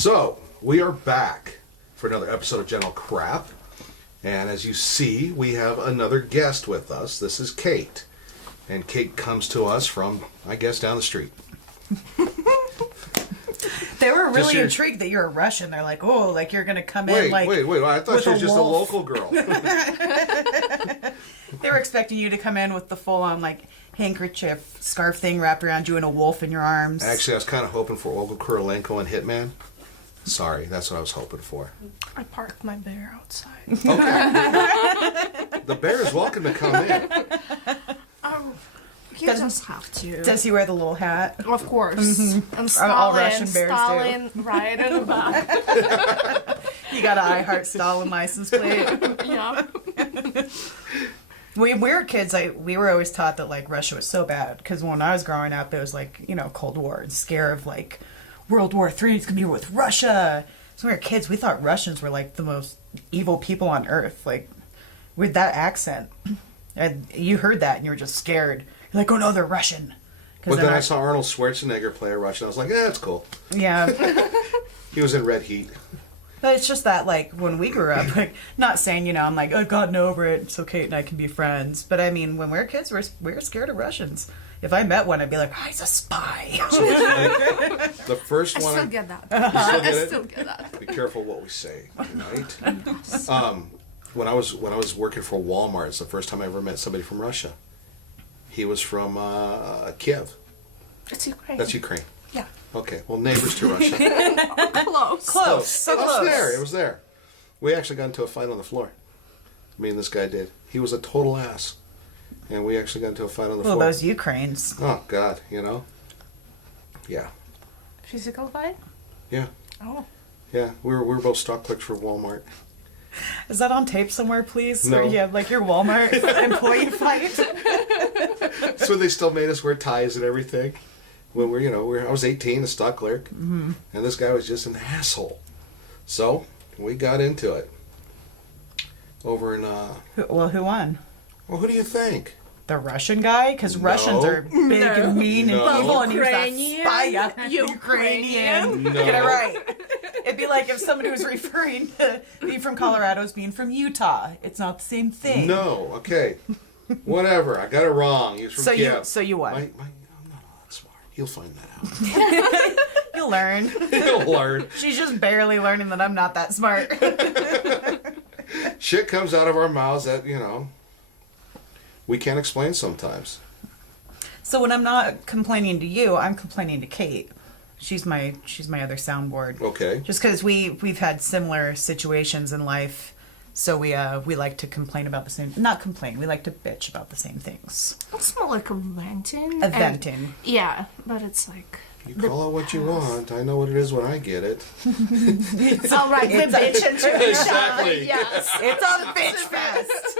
So, we are back for another episode of General Crap. And as you see, we have another guest with us. This is Kate. And Kate comes to us from, I guess, down the street. They were really your- intrigued that you're a Russian. They're like, oh, like you're going to come in Wait, like... wait. I thought with she was a just wolf. a local girl. They were expecting you to come in with the full-on, like, handkerchief, scarf thing wrapped around you and a wolf in your arms. Actually, I was kind of hoping for Olga Kurylenko and Hitman. Sorry, that's what I was hoping for. I parked my bear outside. Okay. The bear is welcome to come in. Oh, you Doesn't- just have to. Does he wear the little hat? Of course. And All Stalin, Russian bears do. Stalin, right in the back. You got an I Heart Stalin license plate. Yeah. When we were kids, we were always taught that, like, Russia was so bad. Because when I was growing up, it was, like, you know, Cold War and scare of, like, World War III is going to be with Russia. So when we were kids, we thought Russians were, like, the most evil people on earth. Like, with that accent. And you heard that and you were just scared. You're like, oh no, they're Russian. But then I saw Arnold Schwarzenegger play a Russian. I was like, that's cool. Yeah. He was in Red Heat. But it's just that, like, when we grew up, like, not saying, you know, I'm like, I've gotten over it, so Kate and I can be friends. But, I mean, when we were kids, we were scared of Russians. If I met one, I'd be like, oh, he's a spy. The first I one... still get that. You still I get it? still get that. Be careful what we say tonight. When I was working for Walmart, it's the first time I ever met somebody from Russia. He was from Kiev. It's Ukraine. That's Ukraine. Yeah. Okay, well, neighbors to Russia. Close. Close, so It was close. there. It was there. We actually got into a fight on the floor. Me and this guy did. He was a total ass, and we actually got into a fight on the Well, floor. those Ukraines. Oh God, you know. Yeah, Physical fight? yeah, Oh. yeah. We're both stock clerks for Walmart. Is that on tape somewhere, please? No. Or you have, like, your Walmart employee fight? So they still made us wear ties and everything. When I was 18, a stock clerk, and this guy was just an asshole. So we got into it over in. Well, who won? Well, who do you think? The Russian guy? Because Russians are big and mean No. and evil, and he was that Ukrainian? spy. Ukrainian? No. Get it right. It'd be like if somebody was referring to me from Colorado as being from Utah. It's not the same thing. No. Okay. Whatever. I got it wrong. He was from So Kiev. you won. I'm not all that smart. You'll find that out. You'll learn. You'll learn. She's just barely learning that I'm not that smart. Shit comes out of our mouths that we can't explain sometimes. So when I'm not complaining to you, I'm complaining to Kate. She's my other soundboard. Okay. Just because we've had similar situations in life, so we like to complain about the same. Not complain. We like to bitch about the same things. It's more like a venting. A and- venting. Yeah, but it's like... You call it what you want. I know what it is when I get it. It's all right, we bitch into each other. Exactly. Yes. It's a bitch fest.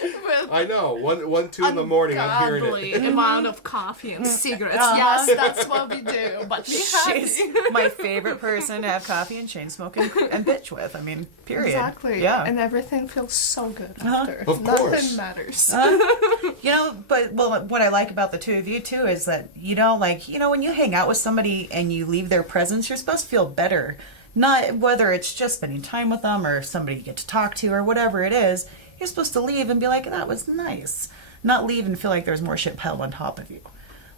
With I know. 1, 2 in the morning, I'm hearing ungodly it. amount of coffee and cigarettes. Uh-huh. Yes, that's what we do. But we She's happy. my favorite person to have coffee and chain smoke and bitch with. I mean, period. Exactly. Yeah. And everything feels so good after. Of course. Nothing matters. You know, but what I like about the two of you too is that when you hang out with somebody and you leave their presence, you're supposed to feel better. Not whether it's just spending time with them or somebody you get to talk to or whatever it is. You're supposed to leave and be like, that was nice. Not leave and feel like there's more shit piled on top of you.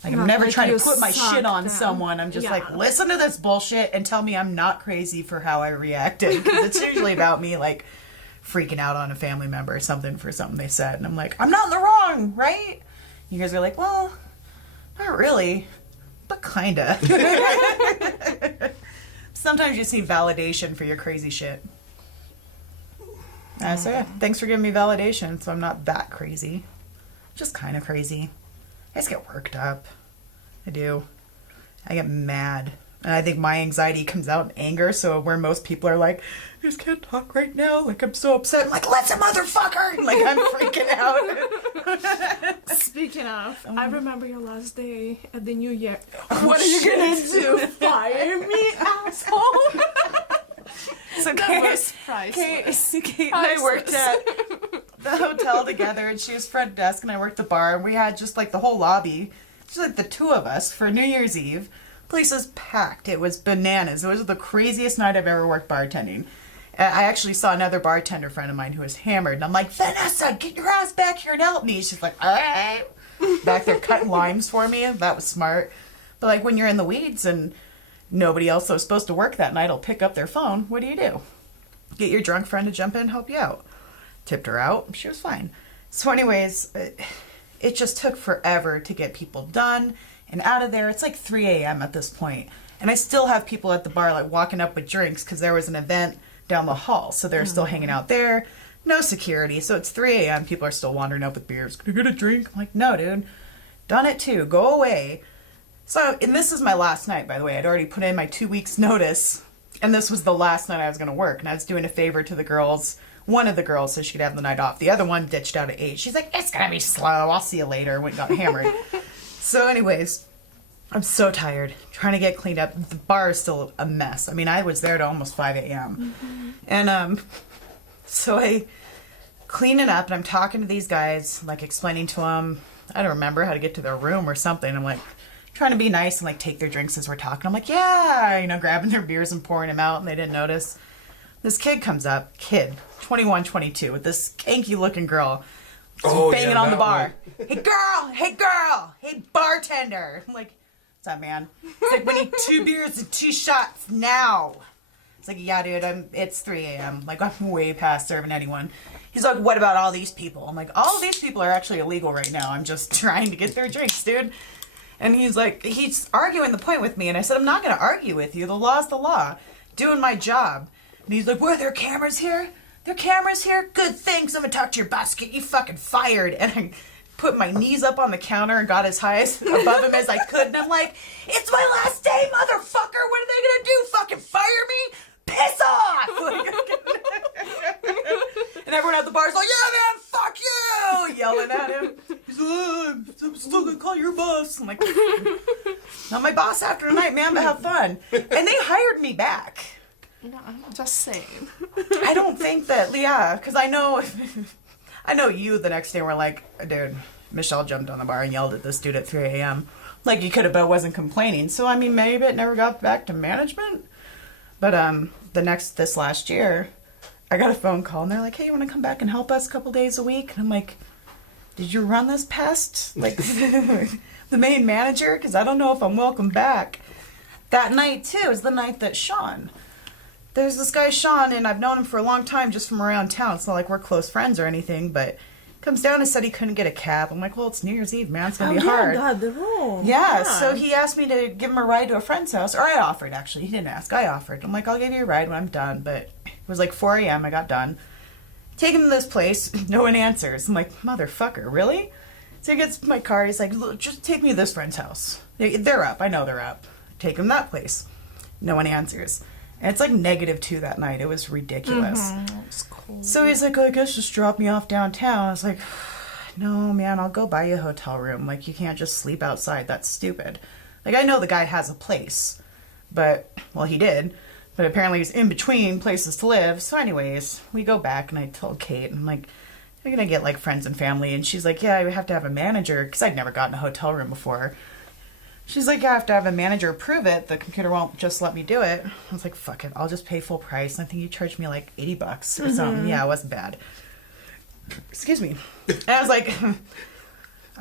Like, I'm Not never like trying to you put my suck shit on them. someone. I'm just Yeah. like, listen to this bullshit and tell me I'm not crazy for how I reacted. 'Cause it's usually about me, like, freaking out on a family member or something for something they said. And I'm like, I'm not in the wrong, right? You guys are like, well, not really, but kinda. Sometimes you just need validation for your crazy shit. So yeah, thanks for giving me validation, so I'm not that crazy. Just kind of crazy. I just get worked up. I do. I get mad. And I think my anxiety comes out in anger, so where most people are like, I just can't talk right now, like I'm so upset. I'm like, listen, motherfucker! Like I'm freaking out. Speaking of, I remember your last day at the New Year. What are you gonna do? Fire me, asshole? So That was priceless. Kate and I worked at the hotel together, and she was front desk, and I worked the bar, and we had just like the whole lobby, just like the two of us for New Year's Eve. Place is packed. It was bananas. It was the craziest night I've ever worked bartending. I actually saw another bartender friend of mine who was hammered, and I'm like, Vanessa, get your ass back here and help me. She's like, all right. Back there cutting limes for me. That was smart. But like when you're in the weeds and nobody else that was supposed to work that night will pick up their phone, what do? Get your drunk friend to jump in and help you out. Tipped her out. She was fine. So anyways, it just took forever to get people done and out of there. It's like 3 a.m. at this point. And I still have people at the bar like walking up with drinks because there was an event down the hall. So they're still hanging out there. No security. So it's 3 a.m. People are still wandering up with beers. Can I get a drink? I'm like, no, dude. Done it too. Go away. So, and this is my last night, by the way. I'd already put in my 2 weeks notice. And this was the last night I was going to work. And I was doing a favor to the girls. One of the girls so she could have the night off. The other one ditched out at 8. She's like, it's going to be slow. I'll see you later. Went and got hammered. So anyways, I'm so tired. Trying to get cleaned up. The bar is still a mess. I mean, I was there to almost 5 a.m. And so I clean it up and I'm talking to these guys, like explaining to them, I don't remember how to get to their room or something. I'm like trying to be nice and like take their drinks as we're talking. I'm like, yeah, grabbing their beers and pouring them out, and they didn't notice. This kid comes up, 21, 22, with this skanky looking girl banging on the bar. Hey girl, hey bartender. I'm like, what's up, man? It's like, we need 2 beers and 2 shots now. It's like, yeah, dude, it's 3 a.m. Like, I'm way past serving anyone. He's like, what about all these people? I'm like, all of these people are actually illegal right now. I'm just trying to get their drinks, dude. And he's like, he's arguing the point with me. And I said, I'm not going to argue with you. The law's the law. Doing my job. And he's like, were there cameras here? There cameras here? Good things. I'm going to talk to your boss. Get you fucking fired. And I put my knees up on the counter and got as high as above him as I could. And I'm like, it's my last day, motherfucker. What are they going to do? Fucking fire me? Piss off! And everyone at the bar is like, yeah, man, fuck you! Yelling at him. He's like, I'm still gonna call your boss. I'm like, not my boss after tonight, man, but have fun. And they hired me back. No, I'm just saying. I don't think that, yeah, because I know you the next day were like, dude, Michelle jumped on the bar and yelled at this dude at 3 a.m. Like you could have, but wasn't complaining. So, I mean, maybe it never got back to management. But this last year, I got a phone call and they're like, hey, you want to come back and help us a couple days a week? And I'm like, did you run this past like the main manager? Because I don't know if I'm welcome back. That night too is the night that there's this guy Sean, and I've known him for a long time just from around town. It's not like we're close friends or anything, but comes down and said he couldn't get a cab. I'm like, well, it's New Year's Eve, man. It's going to be hard. God, the room. Yeah, so he asked me to give him a ride to a friend's house. Or I offered, actually. He didn't ask. I offered. I'm like, I'll give you a ride when I'm done. But it was like 4 a.m. I got done. Take him to this place. No one answers. I'm like, motherfucker, really? So he gets my car. He's like, look, just take me to this friend's house. They're up. I know they're up. Take him to that place. No one answers. And it's like -2 that night. It was ridiculous. It was cold. So he's like, oh, I guess just drop me off downtown. I was like, no, man, I'll go buy you a hotel room. Like, you can't just sleep outside. That's stupid. Like, I know the guy has a place. But, well, he did. But apparently he's in between places to live. So anyways, we go back and I told Kate, and I'm like, you're going to get like friends and family. And she's like, yeah, we have to have a manager. Because I'd never gotten a hotel room before. She's like, you have to have a manager approve it. The computer won't just let me do it. I was like, fuck it. I'll just pay full price. I think you charged me like $80 or something. Yeah, it wasn't bad. Excuse me. And I was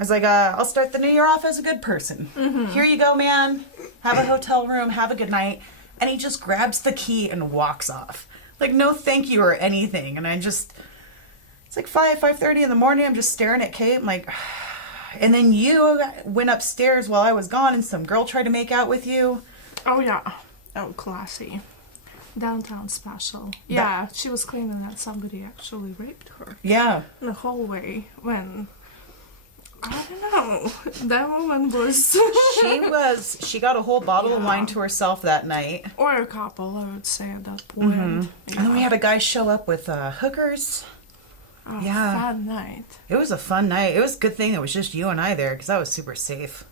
like, I'll start the new year off as a good person. Here you go, man. Have a hotel room. Have a good night. And he just grabs the key and walks off. Like, no thank you or anything. And it's like 5:30 in the morning. I'm just staring at Kate. I'm like, and then you went upstairs while I was gone and some girl tried to make out with you. Oh, yeah. Oh, classy. Downtown special. Yeah, she was claiming that somebody actually raped her. Yeah. In the hallway when... I don't know. That woman was... She got a whole bottle of wine to herself that night. Or a couple, I would say, at that point. Yeah. And then we had a guy show up with hookers. Oh, Yeah. fun night. It was a fun night. It was a good thing it was just you and I there because I was super safe.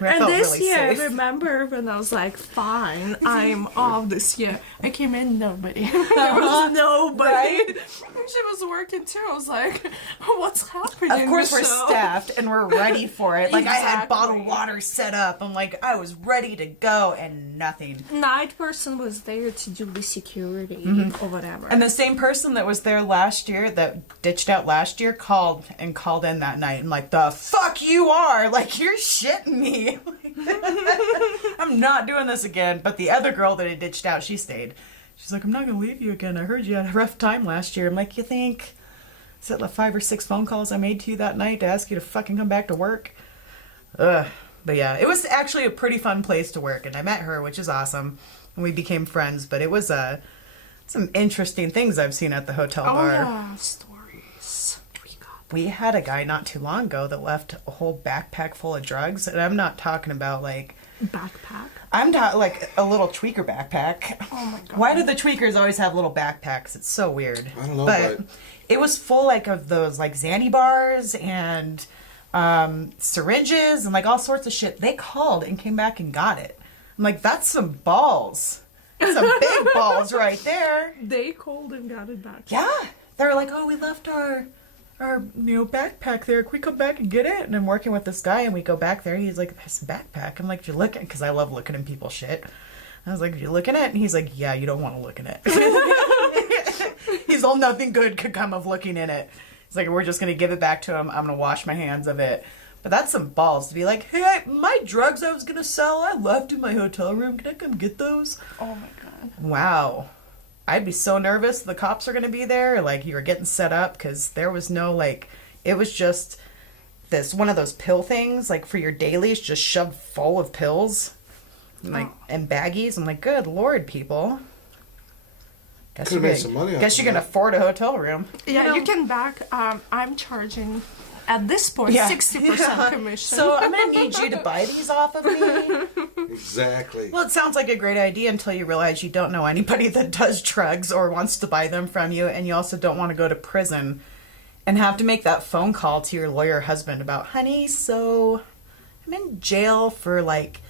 I And felt this really year, I safe. remember when I was like, fine, I'm off this year. I came in, nobody. There was nobody. Right? She was working too. I was like, what's happening? Of course, we're Michelle? staffed and we're ready for it. Like, I had Exactly. bottled water set up. I'm like, I was ready to go, and nothing. Night person was there to do the security or whatever. And the same person that was there last year, that ditched out last year, called in that night. And like, the fuck you are! Like, you're shitting me. I'm not doing this again. But the other girl that had ditched out, she stayed. She's like, I'm not gonna leave you again. I heard you had a rough time last year. I'm like, you think? Is it like 5 or 6 phone calls I made to you that night to ask you to fucking come back to work? Ugh. But yeah, it was actually a pretty fun place to work, and I met her, which is awesome, and we became friends. But it was some interesting things I've seen at the hotel oh, bar. yeah, stories. We got We had a guy not too long ago that left a whole backpack full of drugs, and I'm not talking about like backpack. I'm not like a little tweaker backpack. Oh my god. Why do the tweakers always have little backpacks? It's so weird. I don't know, but- it was full like of those like Xanny bars and syringes and like all sorts of shit. They called and came back and got it. I'm like, that's some balls. That's some big balls right there. They called and got it back. Yeah. They were like, oh, we left our backpack there. Can we come back and get it? And I'm working with this guy, and we go back there. He's like, there's a backpack. I'm like, if you're looking, because I love looking in people's shit. I was like, if you're looking at it? And he's like, yeah, you don't want to look in it. He's all, nothing good could come of looking in it. He's like, we're just going to give it back to him. I'm going to wash my hands of it. But that's some balls to be like, hey, my drugs I was going to sell, I left in my hotel room. Can I come get those? Oh my god. Wow. I'd be so nervous the cops are going to be there. Like, you were getting set up because there was no, like, it was just this, one of those pill things, like, for your dailies, just shoved full of pills. Like, and baggies. I'm like, good Lord, people. Guess Could've made some money off Guess of you can that. afford a hotel room. Yeah, you can back. I'm charging at this point 60% commission. So I'm going to need you to buy these off of me. Exactly. Well, it sounds like a great idea until you realize you don't know anybody that does drugs or wants to buy them from you, and you also don't want to go to prison and have to make that phone call to your lawyer husband about, honey, so I'm in jail for, like,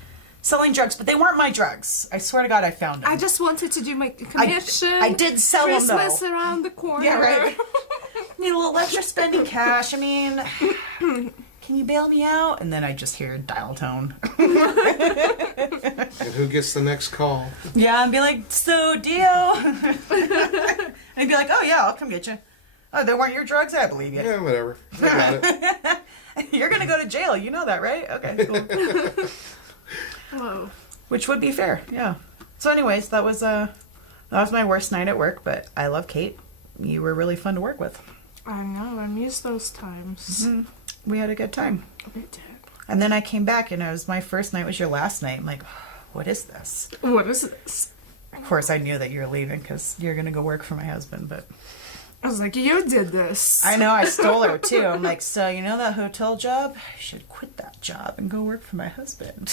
selling drugs, but they weren't my drugs. I swear to God, I found them. I just wanted to do my commission. I did sell them, though. Christmas around the corner. Yeah, right. Need a little extra spending cash. I mean, can you bail me out? And then I just hear a dial tone. And who gets the next call? Yeah, and be like, so, Dio. And he'd be like, oh, yeah, I'll come get you. Oh, they weren't your drugs? I believe you. Yeah, whatever. I got it. You're going to go to jail. You know that, right? Okay, cool. Whoa. Which would be fair, yeah. So anyways, that was my worst night at work, but I love Kate. You were really fun to work with. I know. I miss those times. We had a good time. We did. And then I came back, and it was my first night was your last night. I'm like, what is this? What is this? Of course, I knew that you were leaving because you're going to go work for my husband, but... I was like, you did this. I know, I stole her, too. I'm like, so, you know that hotel job? I should quit that job and go work for my husband.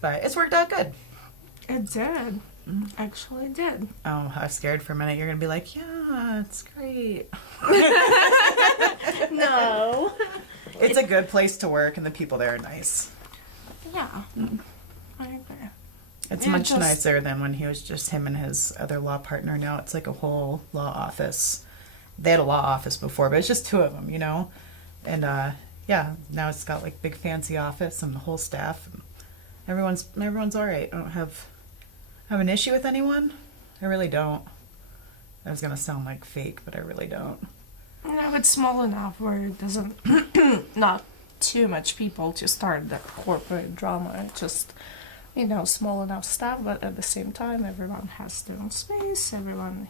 But it's worked out good. It did. Actually did. Oh, I was scared for a minute. You're going to be like, yeah, it's great. No. It's a good place to work, and the people there are nice. Yeah. I agree. It's Yeah, much just- nicer than when he was just him and his other law partner. Now it's like a whole law office. They had a law office before, but it's just 2 of them, you know? And, yeah, now it's got, like, big fancy office and the whole staff. Everyone's all right. I don't have an issue with anyone. I really don't. I was going to sound, like, fake, but I really don't. You know, it's small enough where it doesn't, not too much people to start the corporate drama. It's just, you know, small enough staff, but at the same time, everyone has their own space. Everyone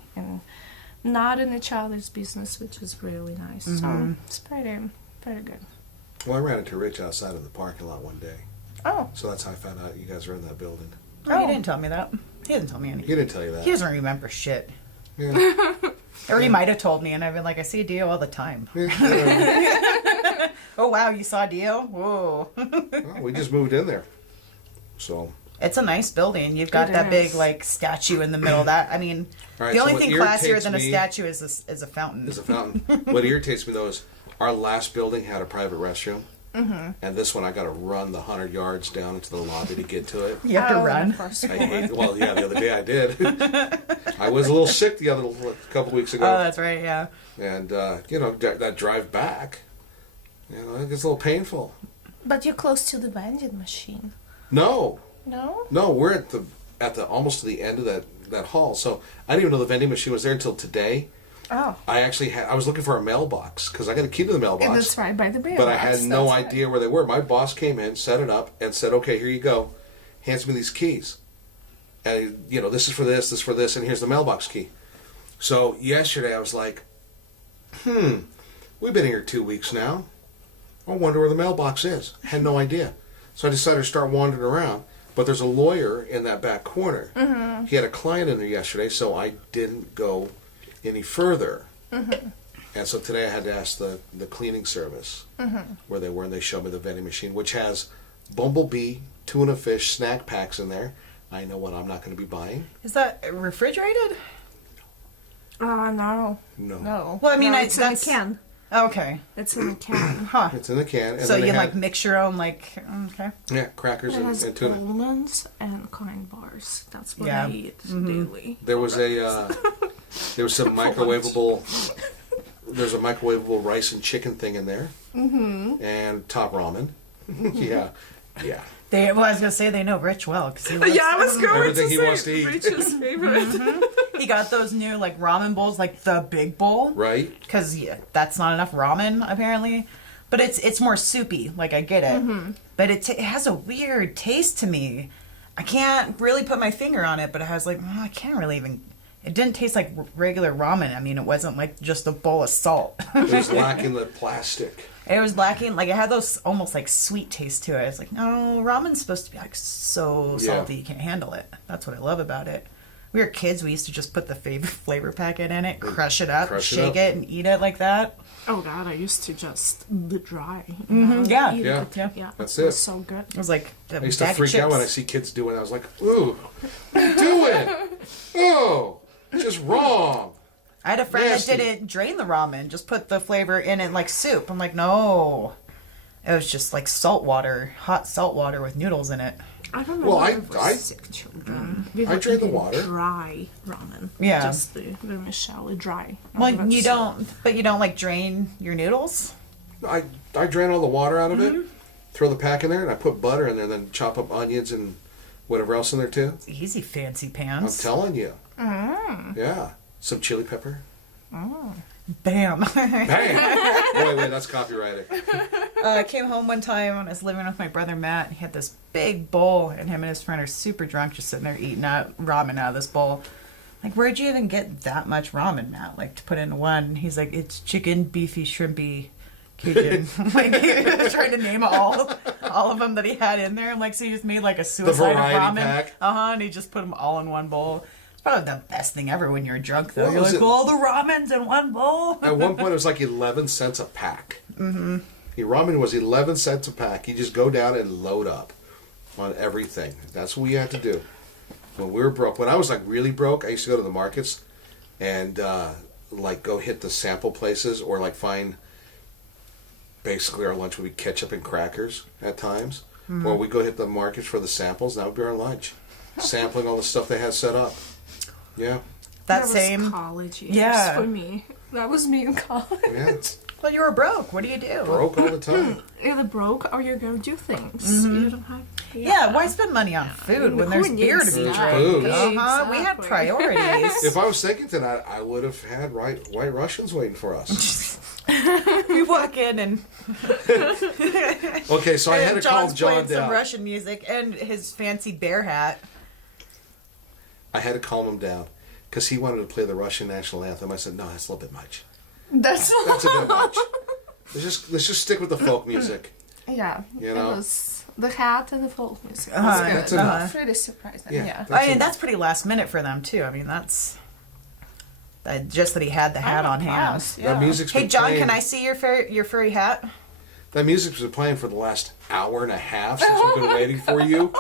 not in each other's business, which is really nice. So it's pretty good. Well, I ran into Rich outside of the parking lot one day. Oh, So that's how I found out you guys were in that building. Oh, he didn't tell me that. He didn't tell me anything. He didn't tell you that. He doesn't remember shit. Yeah. Or he might have told me, and I've been like, I see Dio all the time. Yeah. Oh, wow, you saw Dio? Whoa. Well, we just moved in there. So, It's a nice building. You've got It that big, is. like, statue in the middle. That, I mean, all right, the so only what thing classier irritates than a me statue is a fountain. is a fountain. What irritates me, though, is our last building had a private restroom. And this one, I got to run the 100 yards down into the lobby to get to it. You have to run. First I hate, well, yeah, the other day I did. I was a little sick the other couple weeks ago. Oh, that's right. Yeah. And, that drive back, it gets a little painful. But you're close to the vending machine. No, No? we're at the almost to the end of that hall. So I didn't even know the vending machine was there until today. Oh. I was looking for a mailbox because I got a key to the mailbox. And that's right by the mailbox. But I had no that's idea where they were. My boss came in, set it up, and said, "Okay, here you go. Hands me these keys. And this is for this is for this, and here's the mailbox key." So yesterday I was like, we've been here 2 weeks now. I wonder where the mailbox is. Had no idea. So I decided to start wandering around. But there's a lawyer in that back corner. Mm-hmm. He had a client in there yesterday, so I didn't go any further. Mm-hmm. And so today I had to ask the cleaning service where they were, and they showed me the vending machine, which has Bumblebee, tuna fish, snack packs in there. I know what I'm not going to be buying. Is that refrigerated? No. No. Well, I mean, No, it's it's in a can. Okay. It's in a can. Huh. It's in the can. And So then they you had, mix your own okay. Yeah, crackers It has and tuna. almonds and kind bars. That's what Yeah. I eat daily. There was there was some microwavable. There's a microwavable rice and chicken thing in there, and top ramen. yeah. I was gonna say they know Rich well because he Yeah, I was going Everything to he say wants to eat. Rich's favorite. he got those new ramen bowls, the big bowl, Right. because that's not enough ramen apparently. But it's more soupy. I get it, but it has a weird taste to me. I can't really put my finger on it, but it has I can't really even. It didn't taste like regular ramen. I mean, it wasn't just a bowl of salt. It was lacking the plastic. It was lacking, it had those almost sweet taste to it. It's no, ramen's supposed to be so salty you can't handle it. That's what I love about it. We were kids, we used to just put the flavor packet in it, crush it up, shake it, and eat it like that. Oh God, I used to just be dry. Yeah. Eat Yeah. it. Yeah. That's It was it. so good. It was like a I used to bag of freak out when I chips. see kids doing it. I was like, ooh, what are you doing? Oh, it's just wrong. I had a friend Nasty. that didn't drain the ramen, just put the flavor in it like soup. I'm like, no. It was just salt water, hot salt water with noodles in it. I remember Well, when we were I- sick children. We I were drank the eating water. Dry ramen. Yeah. Just the vermicelli dry. Well, That's you so- don't drain your noodles? I drain all the water out of it, throw the pack in there, and I put butter in there, then chop up onions and whatever else in there too. It's easy, fancy I'm pants. telling you. Yeah. Some chili pepper. Bam. Bang! Wait, that's copyrighted. I came home one time when I was living with my brother Matt. He had this big bowl, and him and his friend are super drunk, just sitting there eating ramen out of this bowl. Where'd you even get that much ramen, Matt? To put in one. He's like, it's chicken, beefy, shrimpy, Cajun. He was trying to name all of them that he had in there. I'm like, so he just made a suicide of variety ramen. pack. And he just put them all in one bowl. It's probably the best thing ever when you're drunk, though. What You're was like, it? all the ramens in one bowl. At one point, it was 11 cents a pack. Mm-hmm. Your ramen was 11 cents a pack. You just go down and load up on everything. That's what we had to do when we were broke. When I was really broke, I used to go to the markets and go hit the sample places or find. Basically, our lunch would be ketchup and crackers at times, or we go hit the markets for the samples. That would be our lunch, sampling all the stuff they had set up. Yeah, That was same. college years Yeah. for me. That was me in college. yeah. Well, you were broke. What do you do? Broke all the time. Either broke or you're going to do things. You don't have. Yeah, why spend money on food when there's Who beer to needs be that? drank? Booze. We had Exactly. priorities. If I was thinking tonight, I would have had white Russians waiting for us. We walk in and Okay, so I had to calm John's John playing some down. Russian music and his fancy bear hat. I had to calm him down because he wanted to play the Russian national anthem. I said, no, that's a little bit much. That's That's a bit much. Let's just stick with the folk music. Yeah, You know? it was the hat and the folk music. Uh-huh, Was good. that's enough. Pretty surprising. Yeah. Yeah. That's That's pretty last minute for them too. I mean, that's just that he had the hat on hand. That music's Hey been John, playing, can I see your furry hat? That music's been playing for the last hour and a half since we've been waiting for you.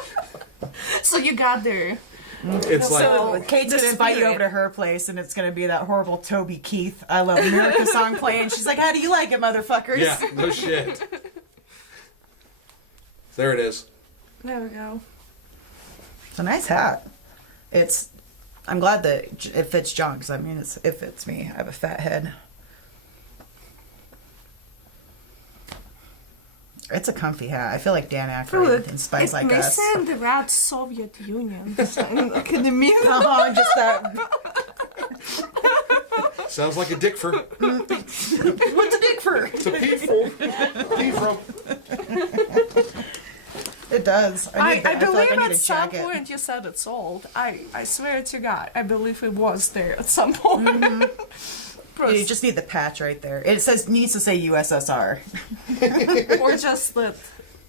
So you got there. It's like So Kate's the gonna invite you spirit. over to her place, and it's gonna be that horrible Toby Keith "I Love America" song playing. She's like, "How do you like it, motherfuckers?" yeah, no shit. There it is. There we go. It's a nice hat. I'm glad that it fits John, because I mean, it fits me. I have a fat head. It's a comfy hat. I feel like Dan Aykroyd in Spies Like Us. Missing the rat Soviet Union. Can you mean Just that. Sounds like a dick for. What's a dick for? It's a pee from. Pee from. It does. I feel believe like I need at a some jacket. point you said it's old. I swear to God, I believe it was there at some point. You just need the patch right there. It needs to say USSR. Or just the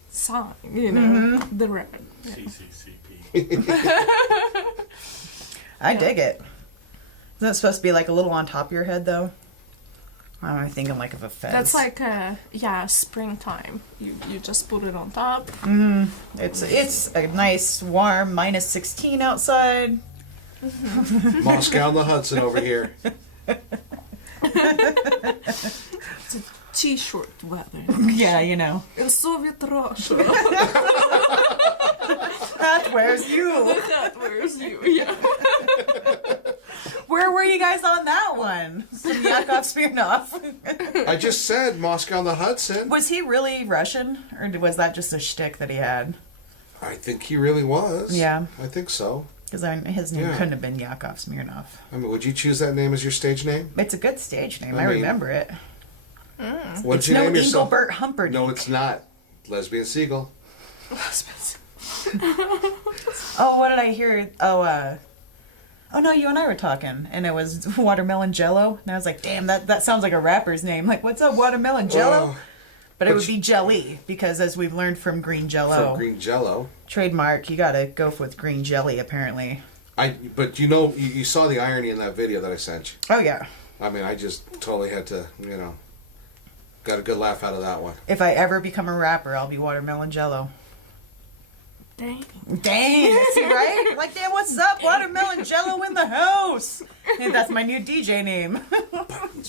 sign, you know, the red. CCCP. I dig it. Isn't it supposed to be like a little on top of your head, though? I'm thinking like of a fez. That's like springtime. You just put it on top. It's a nice warm -16 outside. Moscow and the Hudson over here. It's a t-shirt weather. Yeah, you know. In Soviet Russia. That wears you. That wears you, yeah. Where were you guys on that one? Some Yakov Smirnoff. I just said Moscow and the Hudson. Was he really Russian? Or was that just a shtick that he had? I think he really was. Yeah. I think so. Because his name Yeah. couldn't have been Yakov Smirnoff. I mean, would you choose that name as your stage name? It's a good stage name. I I mean- remember it. What'd It's you no name yourself? Engelbert Humperdinck. No, it's not. Lesbian Seagull. Oh, what did I hear? Oh no, you and I were talking, and it was Watermelon Jello, and I was like, damn, that sounds like a rapper's name. Like, what's up, Watermelon Jello? Oh, but it but would be jelly, because as we've learned from Green Jello, from Green Jello. trademark, you gotta go with green jelly, apparently. But you know, you saw the irony in that video that I sent you. Oh yeah. I mean, I just totally had to, got a good laugh out of that one. If I ever become a rapper, I'll be Watermelon Jello. Dang. Dang, see, right? Like, damn, what's up? Watermelon Jello in the house. And that's my new DJ name.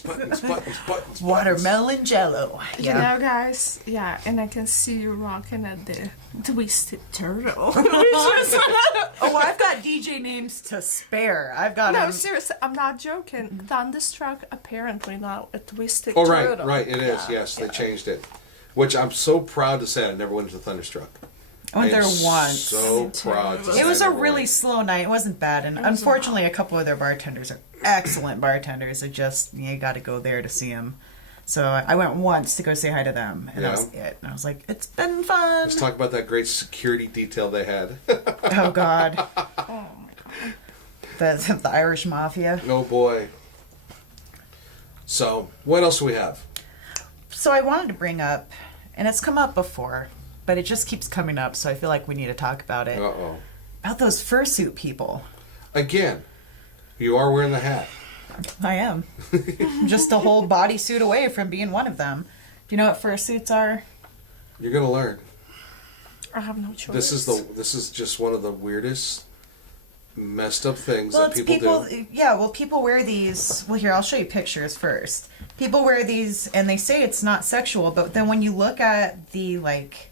Buttons. Watermelon Jello. You know, guys, yeah, and I can see you rocking at the Twisted Turtle. Oh, I've got DJ names to spare. I've got No, 'em. seriously, I'm not joking. Thunderstruck apparently now a Twisted Oh, Turtle. right, it is. Yes, they changed it. Which I'm so proud to say I never went to Thunderstruck. I went there am once. So proud to say It was I a never really went. slow night. It wasn't bad, and unfortunately, a couple of their bartenders are excellent bartenders. It just you got to go there to see them. So I went once to go say hi to them, and that was it. And I was like, "It's been fun." Let's talk about that great security detail they had. Oh God, Oh my god. the Irish Mafia. Oh boy. So, what else do we have? So I wanted to bring up, and it's come up before, but it just keeps coming up. So I feel like we need to talk about it. Uh-oh. About those fursuit people. Again, you are wearing the hat. I am. Just a whole bodysuit away from being one of them. Do you know what fursuits are? You're gonna learn. I have no choice. This is just one of the weirdest, messed up things Well, that it's people do. Yeah, well, people wear these. Well, here, I'll show you pictures first. People wear these, and they say it's not sexual, but then when you look at the, like,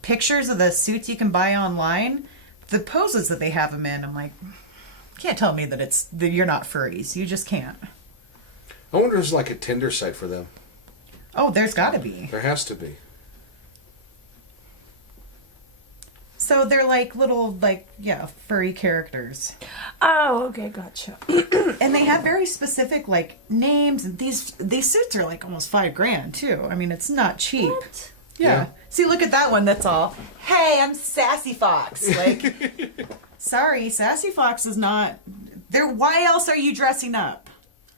pictures of the suits you can buy online, the poses that they have them in, I'm like, you can't tell me that you're not furries. You just can't. I wonder if there's like a Tinder site for them. Oh, there's got to be. There has to be. So they're like little, furry characters. Oh, okay, gotcha. And they have very specific, like, names. And these suits are, like, almost $5,000, too. I mean, it's not cheap. What? Yeah. Yeah. See, look at that one. That's all. Hey, I'm Sassy Fox. Like, sorry, Sassy Fox is not. There. Why else are you dressing up?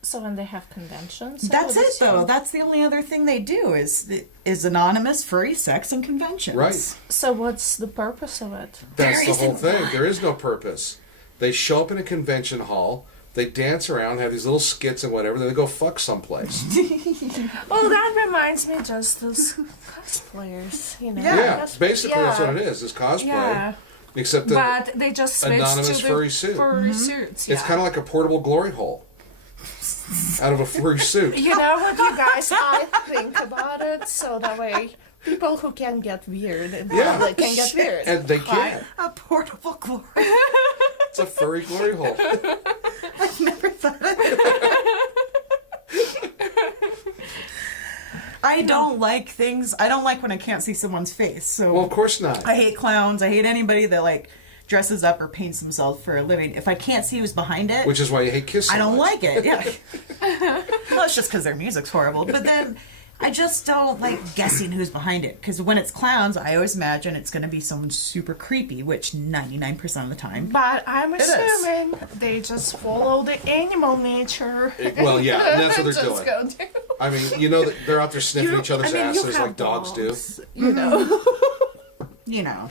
So when they have conventions? That's oh, it, that's though. you. That's the only other thing they do is anonymous furry sex and conventions. Right. So what's the purpose of it? That's the There whole isn't thing. one. There is no purpose. They show up in a convention hall, they dance around, have these little skits and whatever, then they go fuck someplace. Well, that reminds me just those cosplayers, you know. Yeah. Yeah, basically that's what it is cosplay. Yeah. Except that But they just switched anonymous to the furry suit. furry suits. Yeah. it's kind of like a portable glory hole out of a furry suit. You know what, you guys? I think about it, so that way People who can get weird in Yeah. public can get weird. And they can. A portable glory. It's a furry glory hole. I've never thought of it. I don't like things. I don't like when I can't see someone's face. So Well, of course not. I hate clowns. I hate anybody that like dresses up or paints themselves for a living. If I can't see who's behind it, Which is why you hate Kiss so I don't much. like it. Yeah. Well, it's just because their music's horrible. But then I just don't like guessing who's behind it. Because when it's clowns, I always imagine it's going to be someone super creepy, which 99% of the time. But I'm is. assuming they just follow the animal nature. Well, yeah, and that's what they're Just doing. go do. I mean, you know that they're out there sniffing each other's you asses have like dogs do. You know. You know.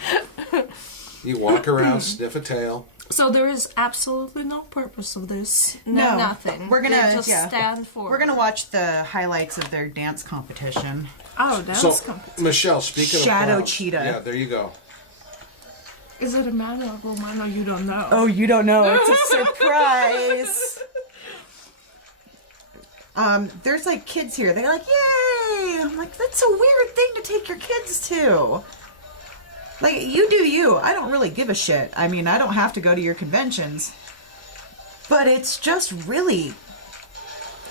You walk around, sniff a tail. So there is absolutely no purpose of this. No. Nothing. We're gonna- They just yeah. stand for. We're going to watch the highlights of their dance competition. Oh, that's So, competition. Michelle, speaking Shadow of clowns, cheetah. Yeah, there you go. Is it a man or a woman? Or you don't know? Oh, you don't know. It's a surprise. There's like kids here. They're like, yay! I'm like, that's a weird thing to take your kids to. Like, you do you. I don't really give a shit. I mean, I don't have to go to your conventions. But it's just really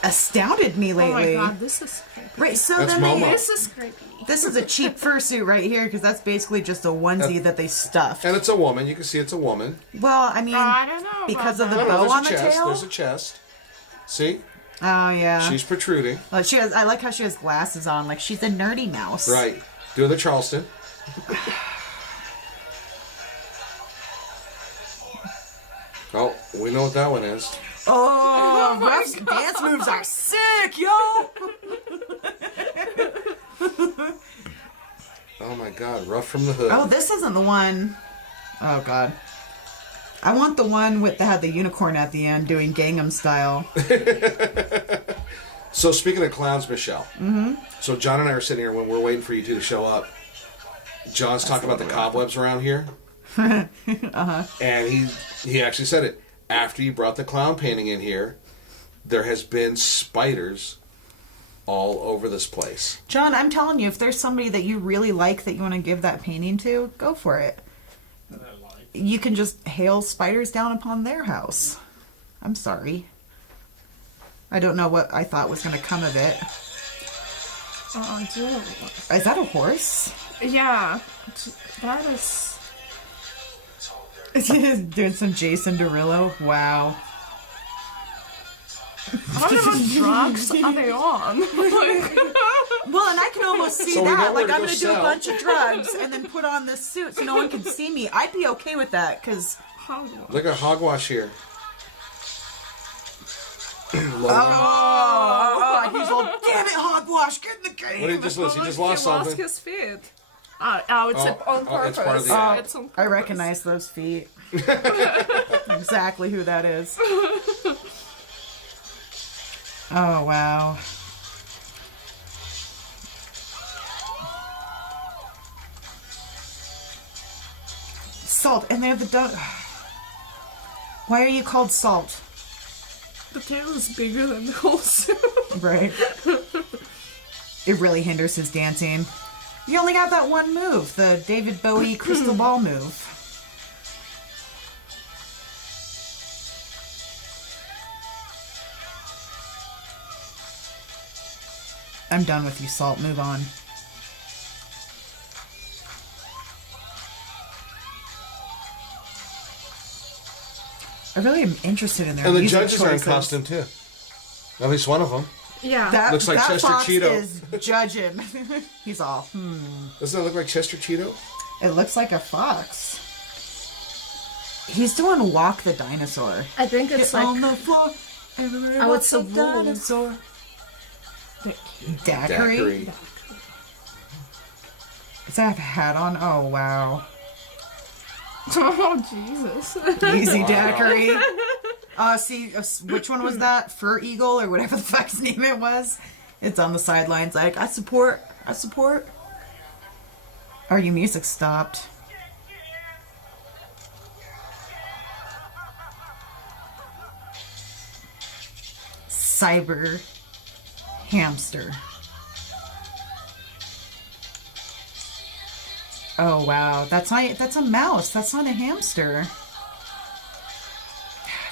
astounded me Oh my lately. god, this is creepy. Right, so That's then Momo. This is creepy. this is a cheap fursuit right here because that's basically just a onesie that they stuffed. And it's a woman. You can see it's a woman. Well, I mean, I don't know. because of about the that. No, bow on there's the a chest. tail. There's a chest. See? Oh yeah. She's protruding. Well, she has. I like how she has glasses on. Like she's a nerdy mouse. Right. Do the Charleston. Oh, we know what that one is. Oh, Ruff's dance moves are sick, yo. Oh my god, Rough from the Hood. Oh, this isn't the one. Oh god. I want the one with that had the unicorn at the end doing Gangnam Style. So speaking of clowns, Michelle. Mm-hmm. So John and I are sitting here when we're waiting for you two to show up. John's talking about the cobwebs around here. Uh-huh. And he actually said it. After you brought the clown painting in here, there has been spiders all over this place. John, I'm telling you, if there's somebody that you really like that you want to give that painting to, go for it. That I like. You can just hail spiders down upon their house. I'm sorry. I don't know what I thought was going to come of it. Oh, dude. Is that a horse? Yeah. That is. Doing some Jason Derulo. Wow. What about drugs are they on? Well, and I can almost see So we know that. where Like, to I'm go going to do a sell. bunch of drugs and then put on this suit so no one can see me. I'd be okay with that because. Look at hogwash here. Oh, he's all, damn it, Hogwash, get in the game. What did he just lose? He just lost something. his feet. It's Oh, on oh, purpose. it's part of the act. It's on purpose. I recognize those feet. Exactly who that is. Oh, wow. Salt, and they have the dog. Why are you called Salt? The tail is bigger than the whole suit. Right. It really hinders his dancing. You only got that one move, the David Bowie crystal ball move. I'm done with you, Salt. Move on. I really am interested in their And the music judges are in choices. costume too. At least one of them. Yeah. That, Looks like that Chester fox Cheeto. is judging. He's all, Doesn't that look like Chester Cheeto? It looks like a fox. He's doing Walk the Dinosaur. I think it's Get on like the floor. Everybody Oh, wants it's a a wolf. dinosaur. Daiquiri? Daiquiri. Does that have a hat on? Oh, wow. oh Jesus. Easy Wow. daiquiri. See, which one was that? Fur Eagle or whatever the fuck's name it was? It's on the sidelines like, I support. Oh, your music stopped. Cyber hamster. Oh wow, that's a mouse. That's not a hamster.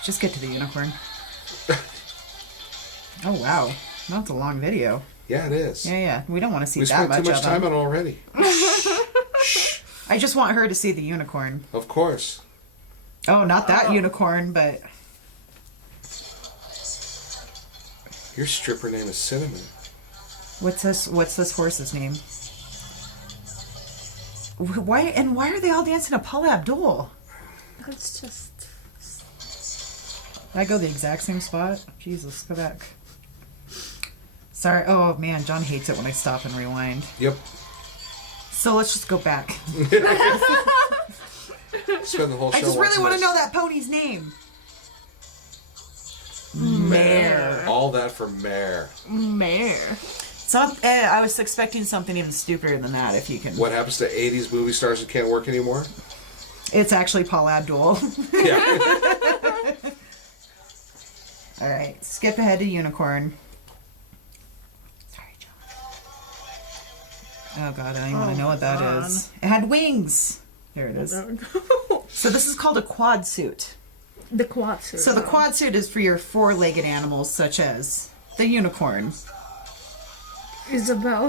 Just get to the unicorn. Oh wow, that's a long video. Yeah, it is. Yeah. We don't want to see We that spent much too much of time them. on it already. I just want her to see the unicorn. Of course. Oh, not that unicorn, but Your stripper name is Cinnamon. what's this horse's name? Why are they all dancing to Paula Abdul? It's just. Did I go the exact same spot? Jesus, go back. Sorry. Oh man, John hates it when I stop and rewind. Yep. So let's just go back. Spend the whole show I just really watching want to this. know that pony's name. Mare. All that for Mare. Mare. So I was expecting something even stupider than that. If you can, What happens to 80s movie stars that can't work anymore? it's actually Paula Abdul. Yeah. All right, skip ahead to unicorn. Sorry, John. Oh god, I don't even want to know what that is. It had wings. There it is. So this is called a quad suit. The quad suit. So the quad suit is for your four-legged animals, such as the unicorn. Isabel.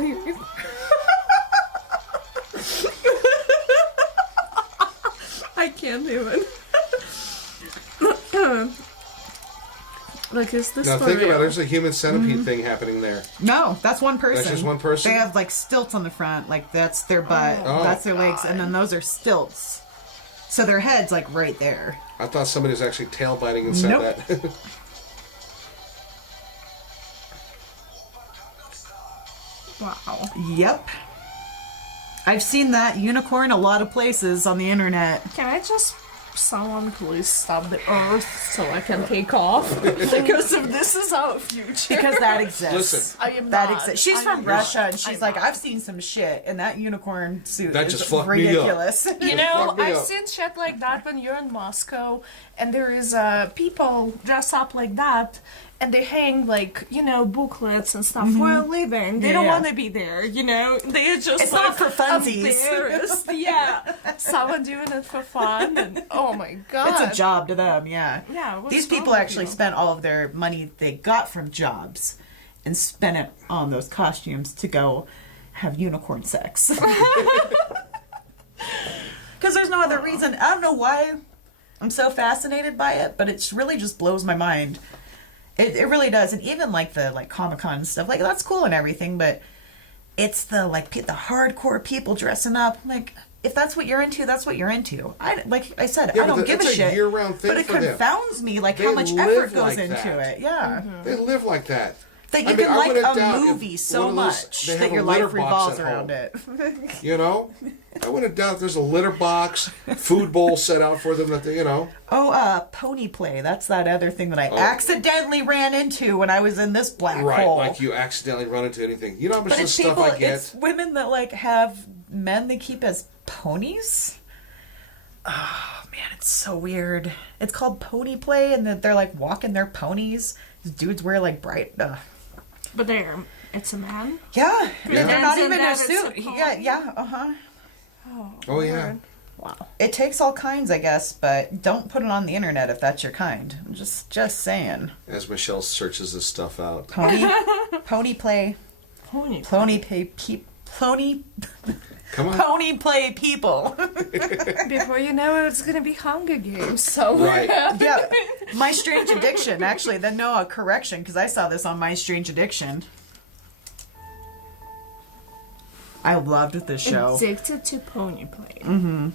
I can't even. Like, is this Now for think real? about it. There's a human centipede thing happening there. No, that's one person. That's just one person? They have like stilts on the front, like that's their butt, Oh. that's their legs, and then those are stilts. So their head's like right there. I thought somebody was actually tail biting inside Nope. that. Wow. Yep. I've seen that unicorn a lot of places on the internet. Can I just. Someone please stop the earth so I can take off? Because if this is our future. Because that exists. Listen. I am That not. exists. She's I from am Russia, not. and she's I'm like, not. I've seen some shit, and that unicorn suit That is just fucked me up. ridiculous. You know, Fuck me I've up. seen shit like that when you're in Moscow, and there is people dress up like that, and they hang like booklets and stuff for a living. They don't Yeah. want to be there. They're just It's like not for funsies. embarrassed. Yeah, someone doing it for fun, and oh my god, It's a job to them, yeah. Yeah, what's These wrong people with actually you? spent all of their money they got from jobs and spent it on those costumes to go have unicorn sex. Because there's no other reason. I don't know why I'm so fascinated by it, but it really just blows my mind. It really does. And even like the Comic-Con stuff, like that's cool and everything, but it's the the hardcore people dressing up. Like, if that's what you're into, that's what you're into. Like I said, Yeah, I but don't give a it's a shit. year-round thing but it for them. confounds me, like They how much live effort goes like into that. it. Yeah, They live like that. that you I mean, can I like wouldn't a doubt if movie so one of those- much they that have your a litter life box revolves at around home. it. You know? I wouldn't doubt there's a litter box, food bowl set out for them that they, Oh, pony play. That's that other thing that I accidentally ran into when I was in this black Right, hole. like you accidentally run into anything. You know how much But of it's the stuff people, I get? it's women that have men they keep as ponies. Oh man, it's so weird. It's called pony play, and that they're walking their ponies. These dudes wear bright. But it's a man. Yeah, Yeah. they're not And even in a that it's suit. a pony? Yeah, uh huh. Oh, yeah. Wow. It takes all kinds, I guess, but don't put it on the internet if that's your kind. I'm just saying. As Michelle searches this stuff out. Pony play. Pony. Come on. Pony play people. Before you know it, it's gonna be Hunger Games. So Right. Yeah, My Strange Addiction. Actually, then no, a correction, because I saw this on My Strange Addiction. I loved this show. Addicted to pony play.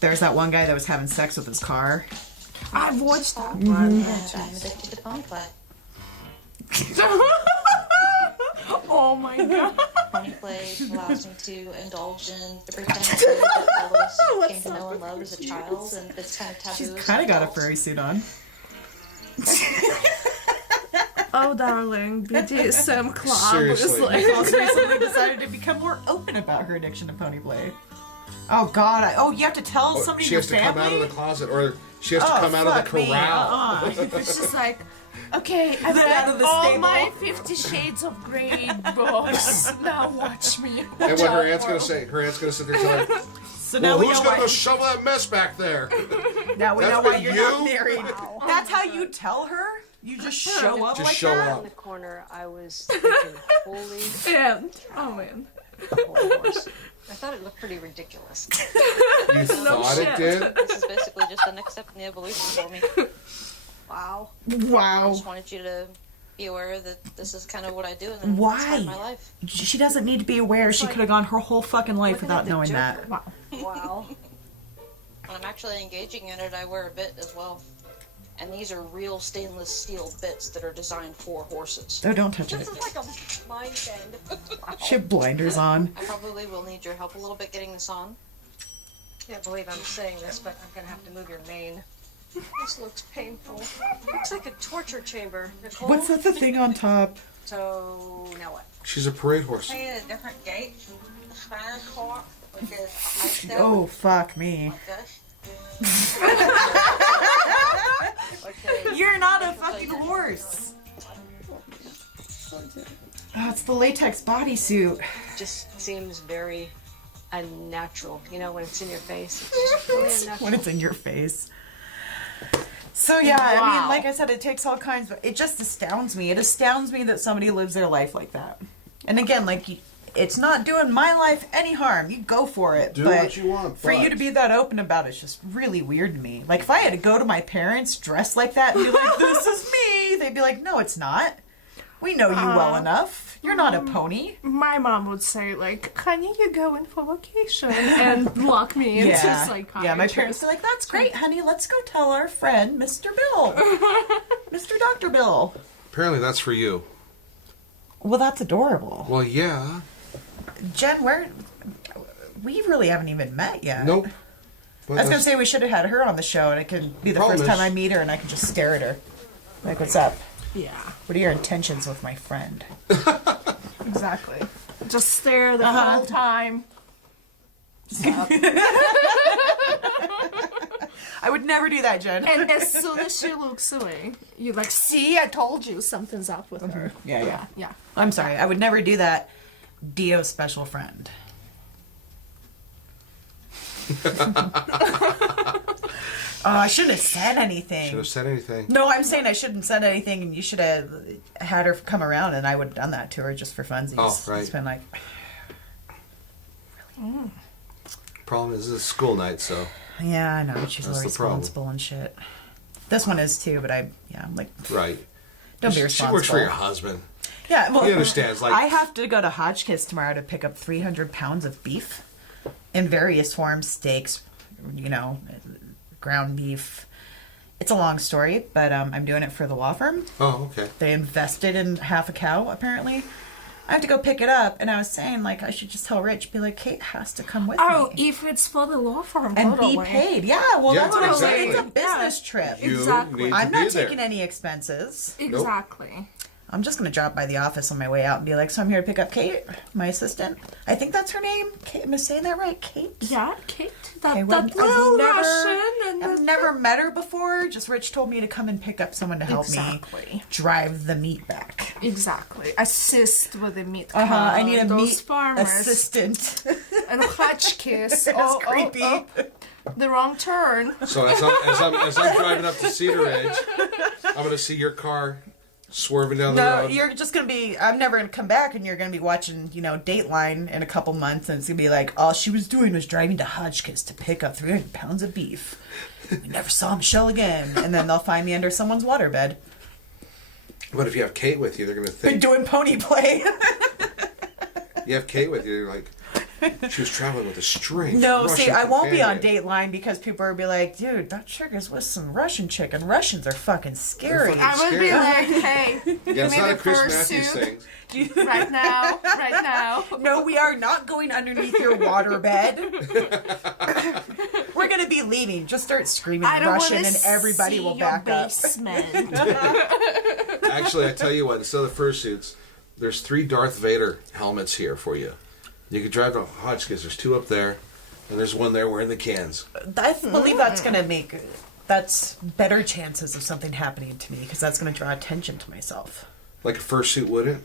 There's that one guy that was having sex with his car. I've watched that one. And I'm addicted to pony play. Oh my god. Pony play allows me to indulge in the pretend food that all of us came to know and love as a child, and it's kind of taboo. She's as kind of got a adults. furry suit on. Oh darling, BDSM club is Seriously. like. Also recently decided to become more open about her addiction to pony play. Oh God! You have to tell somebody She in your has to family. come out of the closet, or she has to Oh, come out of the fuck me. corral. It's just like, okay, I've They're out read of the all stable. my 50 Shades of Grey books. Now watch me. And what her aunt's gonna say? Her aunt's gonna sit there and tell her, So now Well, we who's know gonna why. go shovel that mess back there? Now we That's know why been you're you? not married. That's how you tell her? You just show up Just like show that? up. In the corner, I was thinking, holy And oh man. horse. I thought it looked pretty ridiculous. You thought it did? This is basically just the next step in the evolution for me. Wow. I Wow. just wanted you to be aware that this is kind of what I do and Why? it's part of my life. She doesn't need to be aware. She could have gone her whole fucking life Looking without at the knowing Joker. that. Wow. Wow. When I'm actually engaging in it, I wear a bit as well. And these are real stainless steel bits that are designed for horses. Oh, don't touch it. This is like a mind bend. She had blinders on. I probably will need your help a little bit getting this on. Can't believe I'm saying this, but I'm gonna have to move your mane. This looks painful. Looks like a torture chamber, Nicole. What's that the thing on top? So now what? She's a parade horse. Play at a different gait. The spinal cord, which is iced out Oh, fuck me. like this. You're not a fucking horse. Oh, it's the latex bodysuit. Just seems very unnatural. You know, when it's in your face. It's just really unnatural. When it's in your face. So yeah, I mean, Wow. like I said, it takes all kinds of. It just astounds me. It astounds me that somebody lives their life like that. And again, like, it's not doing my life any harm. You go for it. Do but what you want, For you but- to be that open about it's just really weird to me. Like, if I had to go to my parents dressed like that and be like, "This is me," they'd be like, "No, it's not. We know you well enough. You're not a pony." My mom would say like, "Honey, you're going for vacation," and lock me into psychiatry. Yeah, my parents are like, "That's great, honey. Let's go tell our friend, Mr. Bill, Mr. Dr. Bill." Apparently that's for you. Well, that's adorable. Well, yeah. Jen, we really haven't even met yet. Nope. But I was gonna that's- say we should have had her on the show, and it could be the Problem first time is- I meet her, and I can just stare at her. Like, what's up? Yeah, What are your intentions with my friend? exactly. Just stare the whole time. I would never do that, Jen. And as soon as she looks away, you're like, "See, I told you something's up with her." Yeah. Yeah. I'm sorry. I would never do that. Dio's special friend. I shouldn't have said anything. Should have said anything. No, I'm saying I shouldn't have said anything, and you should have had her come around, and I would have done that to her just for funsies. Oh, right. It's been like, Problem is, it's school night, so yeah, I know she's That's the problem. irresponsible and shit. This one is too, but I'm like, right. don't be She responsible. works for your husband. Yeah, well, He understands, like- I have to go to Hotchkiss tomorrow to pick up 300 pounds of beef in various forms, steaks, ground beef. It's a long story, but I'm doing it for the law firm. Oh, okay. They invested in half a cow, apparently. I have to go pick it up, and I was saying, like, I should just tell Rich, be like, Kate has to come with Oh, me. if it's for the law firm, And totally. be paid. Yeah, well, Yeah, that's what I'm saying. It's a exactly. business trip. You Exactly. need to I'm be not there. taking any expenses. Exactly. I'm just going to drop by the office on my way out and be like, so I'm here to pick up Kate, my assistant. I think that's her name. Kate, am I saying that right? Kate? Yeah, Kate. That, Okay, that little Russian and I've never met her before. Just Rich told me to come and pick up someone to help Exactly. me drive the meat back. Exactly. Assist with the meat. I need a those meat farmers assistant. and Hotchkiss. It's creepy. The wrong turn. So as I'm driving up to Cedar Ridge, I'm going to see your car swerving down the No, road. you're just gonna be. I'm never gonna come back, and you're gonna be watching, Dateline in a couple months, and it's gonna be like, all she was doing was driving to Hotchkiss to pick up 300 pounds of beef. We never saw Michelle again, and then they'll find me under someone's waterbed. But if you have Kate with you, they're going to Been think doing pony play. you have Kate with you. They're like, she was traveling with a strange. No, Russian see, I won't be on companion. Dateline because people will be like, dude, that chick is with some Russian chick, and Russians are fucking scary. fucking- I would be Scary. like, hey, Yeah, give it's me not the a Chris Matthews fursuit thing. right now, right now. No, we are not going underneath your waterbed. We're gonna be leaving. Just start screaming I don't Russian, want and to everybody see will your back up. basement. Actually, I tell you what, instead of the fursuits, there's 3 Darth Vader helmets here for you. You could drive to Hotchkiss. There's 2 up there, and there's 1 there wearing the cans. I believe that's gonna make that's better chances of something happening to me because that's gonna draw attention to myself. Like a fursuit wouldn't.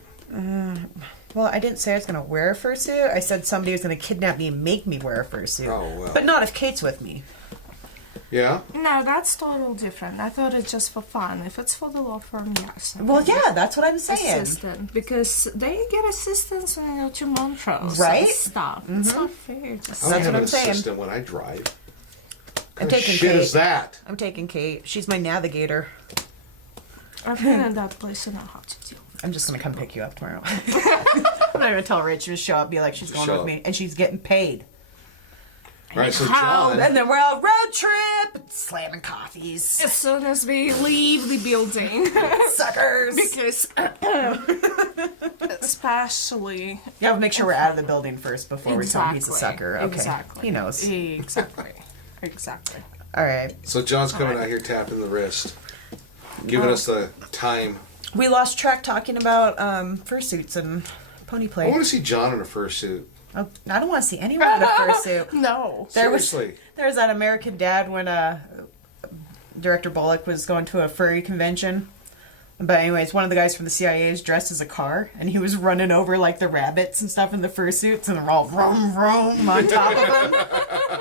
Well, I didn't say I was going to wear a fursuit. I said somebody was going to kidnap me and make me wear a fursuit. Oh, well. But not if Kate's with me. Yeah? No, that's total different. I thought it's just for fun. If it's for the law firm, yes. Well, yeah, that's what I'm saying. Assistant, because they get assistants when you go to Montrose Right? and stuff. It's not fair. Just I don't That's have what an I'm saying. assistant when I drive. I'm What kind of taking shit Kate. is that? I'm taking Kate. She's my navigator. I've been in that place and I know how to deal. I'm just going to come pick you up tomorrow. I'm not going to tell Rach to show up, be like, she's going Show with up. me. And she's getting paid. All right, so How? John. And then we're on a road trip, slamming coffees. As soon as we leave the building, Suckers. because especially You have to make sure we're out of the building first before we tell him he's a sucker. Okay. Exactly. He knows. Exactly. Exactly. All right. So John's coming out here tapping the wrist, giving us the time. We lost track talking about fursuits and pony I play. want to see John in a fursuit. Oh, I don't want to see anyone in a fursuit. No. There was Seriously. that American Dad when Director Bullock was going to a furry convention. But anyways, one of the guys from the CIA is dressed as a car, and he was running over like the rabbits and stuff in the fursuits, and they're all vroom vroom on top of him.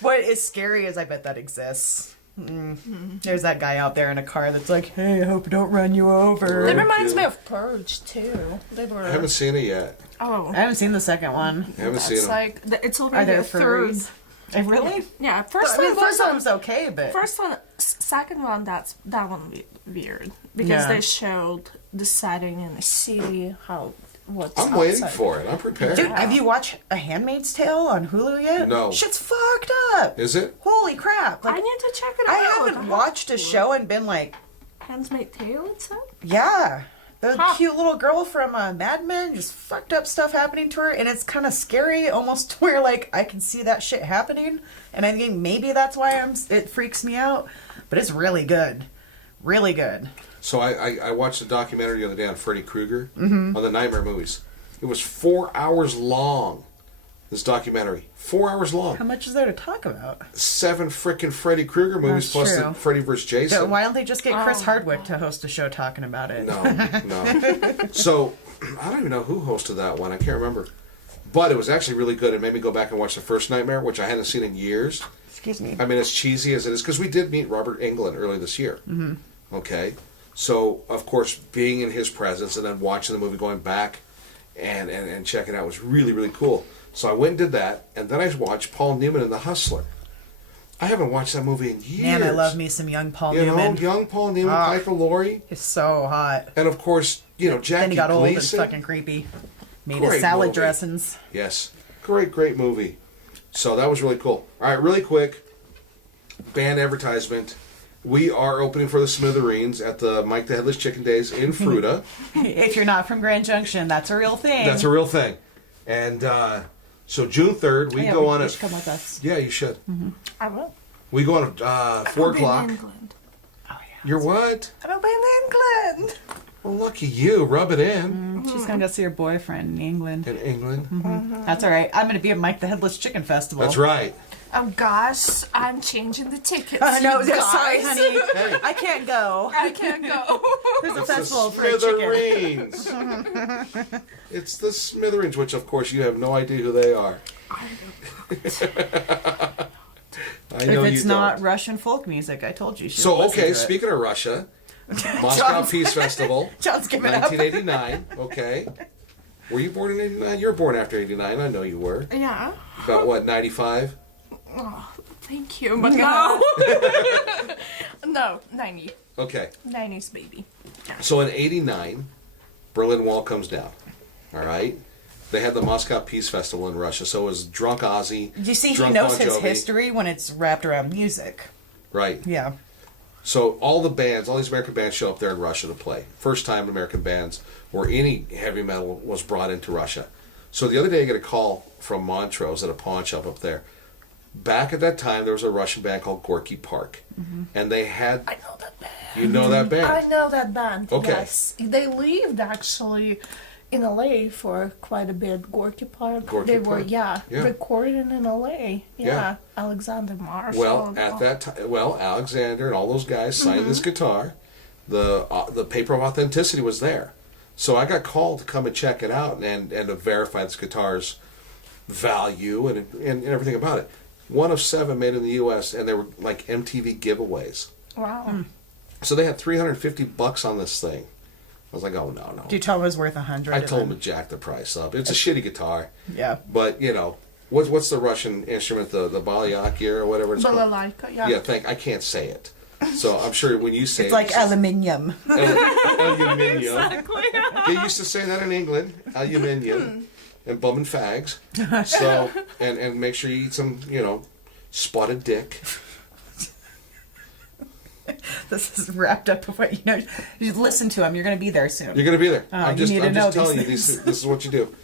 What is scary is I bet that exists. There's that guy out there in a car that's like, "Hey, I hope I don't run you over." That reminds me of Purge too. They were. I haven't seen it yet. Oh, I haven't seen the second one. I haven't seen that's it. like it's Are already there the third. furries? Really? Yeah, first I mean, one the first one was was okay, but first one, second one. That one weird because Yeah. they showed the setting in the city. What's I'm waiting outside. for it. I'm prepared. dude, have you watched A Handmaid's Tale on Hulu yet? No. Shit's fucked up. Is it? Holy crap! I Like, need to check it I out. haven't watched a show and been like, Handmaid's Tale. It said. yeah, the Huh. cute little girl from Mad Men, just fucked up stuff happening to her, and it's kind of scary, almost to where like I can see that shit happening, and I think maybe that's why it freaks me out. But it's really good, really good. So I watched a documentary the other day on Freddy Krueger on the Nightmare movies. It was 4 hours long. This documentary, 4 hours long. How much is there to talk about? 7 frickin' Freddy Krueger movies That's plus true. the Freddy vs. Jason. Why don't they just get Chris Oh. Hardwick to host a show talking about it? No. So I don't even know who hosted that one. I can't remember. But it was actually really good. It made me go back and watch the first Nightmare, which I hadn't seen in years. Excuse me. I mean, as cheesy as it is, because we did meet Robert Englund earlier this year. Mm-hmm. Okay. So, of course, being in his presence and then watching the movie, going back and checking it out was really, really cool. So I went and did that, and then I watched Paul Newman in The Hustler. I haven't watched that movie in years. Man, I love me some young Paul You know, Newman. young Paul Newman, Ah. Piper Laurie, He's so hot. and of course, you know, Jackie Then he got old and Gleason. fucking creepy. Made Great his salad movie. dressings. Yes. Great movie. So that was really cool. All right, really quick. Band advertisement. We are opening for the Smithereens at the Mike the Headless Chicken Days in Fruita. If you're not from Grand Junction, that's a real thing. That's a real thing. And so June 3rd, we Yeah, go on you at... should come with us. Yeah, you should. I will. We go on at 4 I'll be in o'clock. England. Oh, yeah. You're what? I'll be in England. Well, lucky you. Rub it in. She's gonna go see her boyfriend in England. In England. That's all right. I'm gonna be at Mike the Headless Chicken Festival. That's right. Oh gosh, I'm changing the tickets. No, you guys. sorry, honey. Hey. I can't go. I can't go. There's a It's the festival for a chicken. Smithereens. It's the Smithereens, which of course you have no idea who they are. I know If it's you not don't. Russian folk music, I told you. she'd So listen to okay, it. speaking of Russia, Moscow John's- Peace Festival, John's giving up. 1989. Okay, were you born in '89? You were born after '89. I know you were. Yeah. About what, 95? Oh, thank you, but no. No, 90. Okay, 90s baby. so in '89, Berlin Wall comes down. All right. They had the Moscow Peace Festival in Russia, so it was Drunk Ozzy. You see, he Drunk knows Bon his Jovi. history when it's wrapped around music. Right. Yeah. So all the bands, all these American bands show up there in Russia to play. First time American bands or any heavy metal was brought into Russia. So the other day I get a call from Montrose at a pawn shop up there. Back at that time there was a Russian band called Gorky Park. And they had... I know that band. You know that band? I know that band. Okay. Yes. They lived actually in LA for quite a bit. Gorky Park. Gorky they were, Park. yeah, Yeah. recording in LA. Yeah. Yeah. Alexander Marshall. Well, at that time, Alexander and all those guys signed this guitar. The paper of authenticity was there. So I got called to come and check it out and to verify this guitar's value and everything about it. One of 7 made in the U.S. and they were like MTV giveaways. Wow. So they had $350 on this thing. I was like, oh no. Do you tell him it was worth 100? I told him to jack the price up. It's a shitty guitar, Yeah. but you know, what's the Russian instrument, the balayaki or whatever it's called? Balalaika, yeah. Yeah, I can't say it. So I'm sure when you say It's like aluminium. aluminium. Exactly. They used to say that in England, aluminium, and bum and fags. So and make sure you eat some, spotted dick. This is wrapped up with what you know. You listen to him. You're going to be there soon. You're gonna be there. Oh, I'm you just need to know telling you these this is what you do.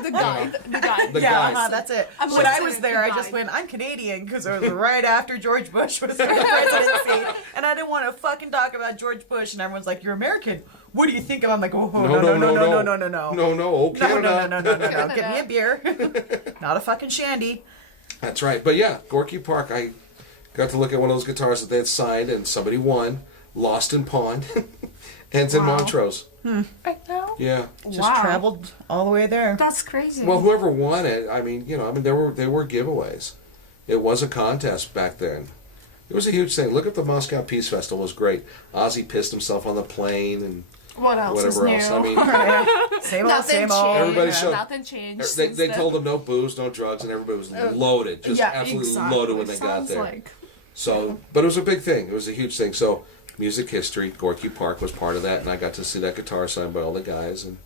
The guide. The guide. The Yeah, guys. that's it. I'm When I listening was to there, I the just guide. went, I'm Canadian, because it was right after George Bush was in the presidency. And I didn't want to fucking talk about George Bush. And everyone's like, you're American. What do you think of? I'm like, oh, no. No, Oh, oh, Canada. No. Get me a beer. Not a fucking shandy. That's right. But yeah, Gorky Park, I got to look at one of those guitars that they had signed and somebody won, lost and pawned, and it's in Wow. Montrose. Right now? Yeah. Just Wow. traveled all the way there. That's crazy. Well, whoever won it, there were giveaways. It was a contest back then. It was a huge thing. Look at the Moscow Peace Festival. It was great. Ozzy pissed himself on the plane and what else whatever is else. new? I mean, Same old, Nothing same old. changed. Everybody showed- Nothing changed. they since told then. them no booze, no drugs, and everybody was loaded. Just absolutely loaded when they got Sounds there. like- So, but it was a big thing. It was a huge thing. So, music history, Gorky Park was part of that, and I got to see that guitar signed by all the guys and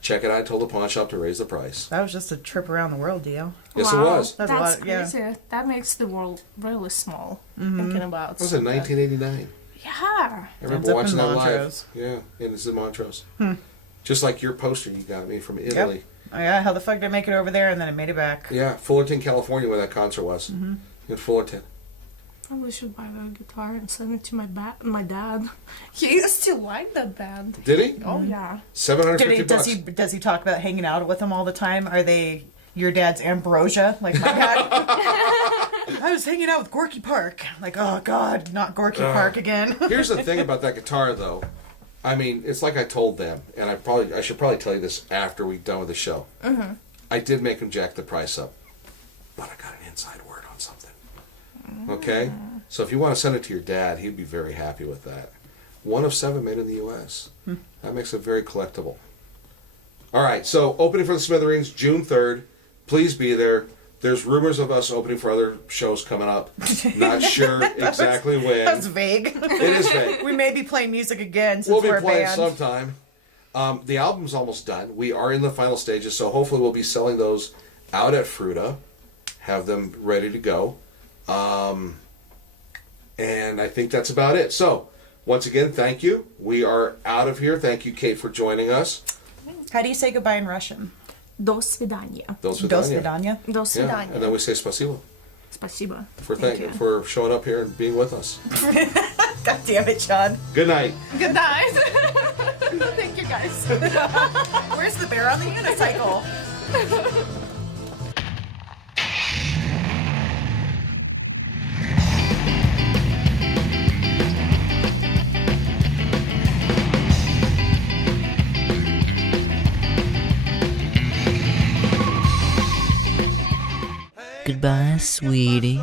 check it out. I told the pawn shop to raise the price. That was just a trip around the world, Dio. Yes, Wow, it was. That's a That's lot, yeah. crazy. That makes the world really small. Thinking about. It was in 1989. Yeah. I remember Ends up watching in that Montrose. live. Yeah, and it's in Montrose. Just like your poster you got me from Italy. Yep. Oh, yeah, how the fuck did I make it over there and then I made it back? Yeah, Fullerton, California, where that concert was. In Fullerton. Probably should buy that guitar and send it to my dad. He used to like that band. Did he? Oh yeah. $750. Does he talk about hanging out with them all the time? Are they your dad's ambrosia like my dad? I was hanging out with Gorky Park. Like, oh God, not Gorky Park again. Here's the thing about that guitar, though. I mean, it's like I told them, and I should probably tell you this after we're done with the show. I did make him jack the price up, but I got an inside word on something. Okay? So if you want to send it to your dad, he'd be very happy with that. 1 of 7 made in the U.S. That makes it very collectible. All right, so opening for the Smithereens, June 3rd. Please be there. There's rumors of us opening for other shows coming up. Not sure exactly when. That's vague. It is vague. We may be playing music again since We'll be we're a playing band. sometime. The album's almost done. We are in the final stages, so hopefully we'll be selling those out at Fruta. Have them ready to go. And I think that's about it. So, once again, thank you. We are out of here. Thank you, Kate, for joining us. How do you say goodbye in Russian? До свидания. До До свидания. свидания. До Yeah. свидания. And then we say spasibo Спасибо. for Thank you. for showing up here and being with us. God damn it, Sean. Good night. Good night. Thank you guys. Where's the bear on the unicycle? Goodbye, sweetie.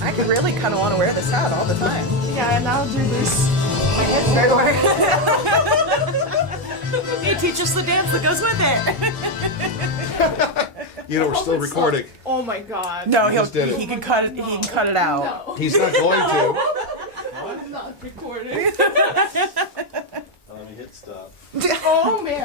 I could really kind of want to wear this hat all the time. Yeah, and I'll do this. You teach us the dance that goes with it. You know, we're still recording. Oh my god. No, just did it. he can cut it. He can cut it out. No, He's not going to. I'm not recording. Let me hit stop. Oh man.